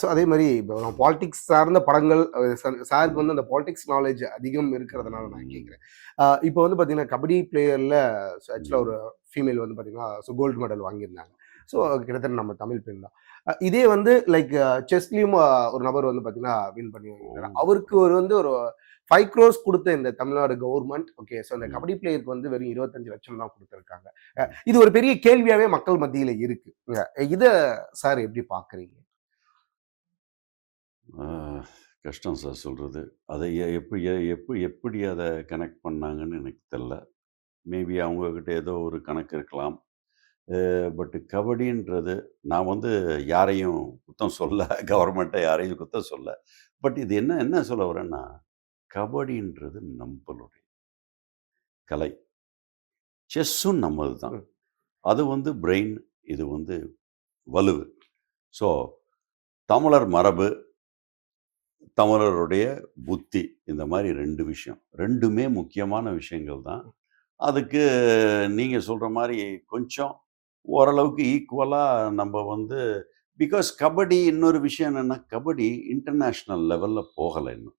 So அதே மாரி இப்போ பாலிடிக்ஸ் சார்ந்த படங்கள் சாருக்கு வந்து அந்த பாலிடிக்ஸ் நாலேட்ஜ் அதிகம் இருக்கிறதுனால நான் ம். கேட்கிறேன். இப்போ வந்து பார்த்தீங்கன்னா, கபடி பிளேயர்ல ஆக்சுவலா ம். ஒரு ஃபீமேல் வந்து பார்த்தீங்கன்னா, கோல்டு மெடல் வாங்கியிருந்தாங்க. ஸோ கிட்டத்தட்ட நம்ம தமிழ் பெண் தான். இதே வந்து லைக் செஸ்லயும் ஒரு நபர் வந்து பார்த்தீங்கன்னா, வின் பண்ணி ஓ! வாங்கியிருந்தாரு. அவருக்கு ஒரு வந்து ஒரு 5 க்ரோர்ஸ் குடுத்த இந்த தமிழ்நாடு கவர்ன்மெண்ட், ஓகே. ஸோ இந்த ம். கபடி பிளேயருக்கு வந்து வெறும் 25,00,000 தான் குடுத்திருக்காங்க. ம். இது ஒரு பெரிய கேள்வியாவே மக்கள் மத்தியில இருக்கு. இத சார் எப்படி பார்க்குறீங்க? ஆ கஷ்டம் சார் சொல்றது. அதை எப்படி எப்படி எப்படி அத கனெக்ட் பண்ணாங்கன்னு எனக்கு தெரியல. மேபி அவங்ககிட்ட ஏதோ ஒரு கணக்கு இருக்கலாம். பட் கபடின்றது நான் வந்து யாரையும் குத்தம் சொல்ல, கவர்மெண்ட்ட யாரையும் குத்தம் சொல்ல. பட் இது என்ன என்ன சொல்ல வரேன்னா, கபடின்றது நம்பளுடைய கலை. செஸ்ஸும் நம்மது தான். ம். அது வந்து பிரெயின், இது வந்து வலுவு. ஸோ தமிழர் மரபு, தமிழருடைய புத்தி. இந்த மாரி 2 விஷயம். 2மே முக்கியமான விஷயங்கள் தான். அதுக்கு நீங்க சொல்ற மாரி கொஞ்சம் ஓரளவுக்கு ஈக்குவலா நம்ப வந்து பிகாஸ் கபடி இன்னொரு விஷயம் என்னன்னா, கபடி இன்டர்நேஷனல் லெவல்ல போகல இன்னும்.